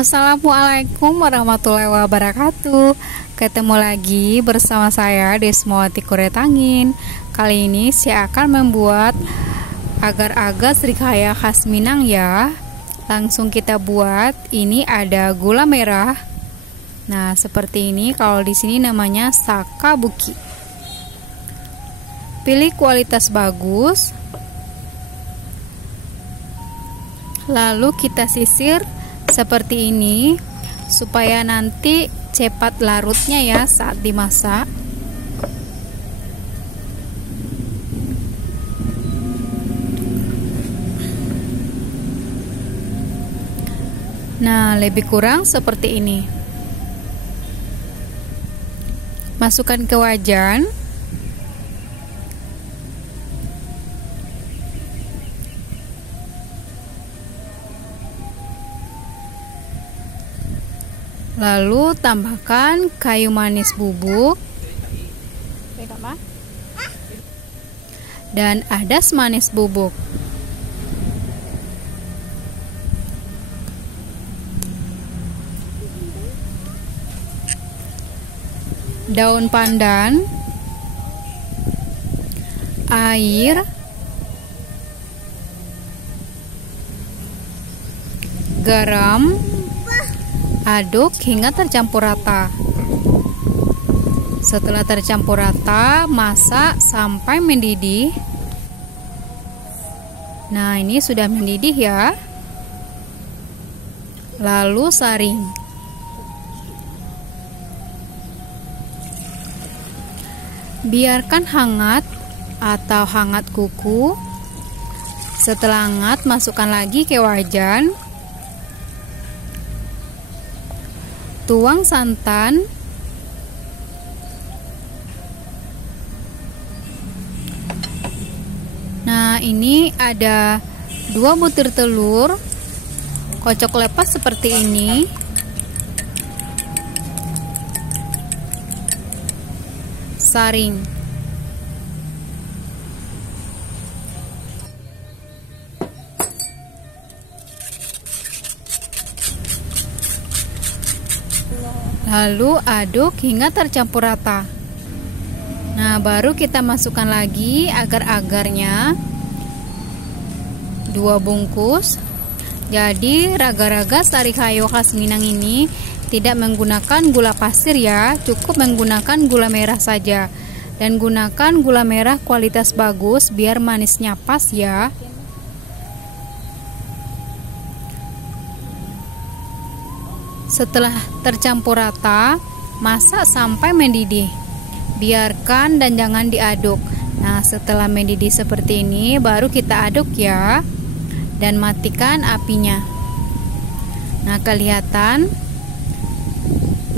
Assalamualaikum warahmatullahi wabarakatuh. Ketemu lagi bersama saya Desmawati Kuretangin. Kali ini saya akan membuat agar-agar srikaya khas Minang ya. Langsung kita buat. Ini ada gula merah. Nah, seperti ini. Kalau di sini namanya sakabuki. Pilih kualitas bagus. Lalu kita sisir seperti ini supaya nanti cepat larutnya ya saat dimasak. Nah, lebih kurang seperti ini. Masukkan ke wajan. Lalu tambahkan kayu manis bubuk dan adas manis bubuk. Daun pandan, air, garam. Aduk hingga tercampur rata. Setelah tercampur rata, masak sampai mendidih. Nah, ini sudah mendidih ya. Lalu saring. Biarkan hangat atau hangat kuku. Setelah hangat, masukkan lagi ke wajan. Tuang santan, nah ini ada 2 butir telur, kocok lepas seperti ini, saring. Lalu aduk hingga tercampur rata. Nah, baru kita masukkan lagi agar-agarnya 2 bungkus. Jadi raga-raga srikaya khas Minang ini tidak menggunakan gula pasir ya, cukup menggunakan gula merah saja. Dan gunakan gula merah kualitas bagus biar manisnya pas ya. Setelah tercampur rata, masak sampai mendidih. Biarkan dan jangan diaduk. Nah, setelah mendidih seperti ini, baru kita aduk ya. Dan matikan apinya. Nah, kelihatan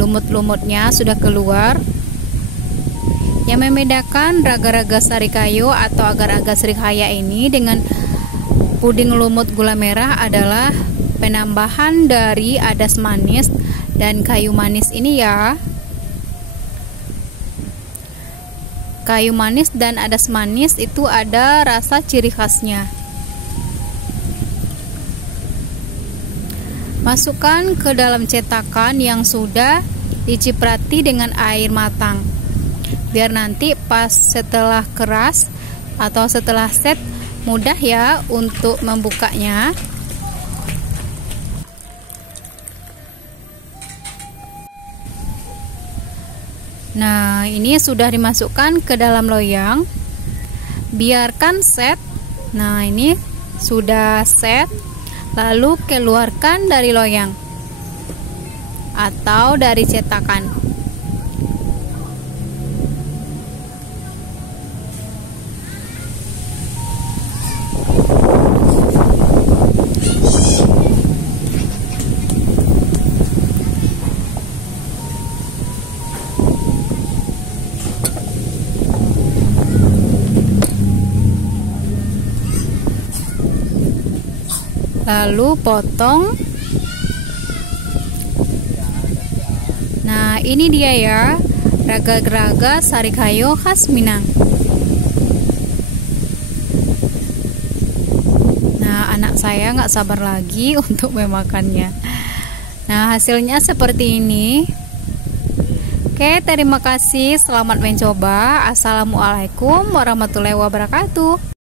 lumut-lumutnya sudah keluar. Yang membedakan raga-raga srikaya atau agar-agar srikaya ini dengan puding lumut gula merah adalah penambahan dari adas manis dan kayu manis ini ya. Kayu manis dan adas manis itu ada rasa ciri khasnya. Masukkan ke dalam cetakan yang sudah diciprati dengan air matang. Biar nanti pas setelah keras atau setelah set mudah ya untuk membukanya. Nah, ini sudah dimasukkan ke dalam loyang. Biarkan set. Nah, ini sudah set. Lalu keluarkan dari loyang atau dari cetakan. Lalu potong. Nah, ini dia ya, raga-raga srikaya khas Minang. Nah, anak saya nggak sabar lagi untuk memakannya. Nah, hasilnya seperti ini. Oke, terima kasih. Selamat mencoba. Assalamualaikum warahmatullahi wabarakatuh.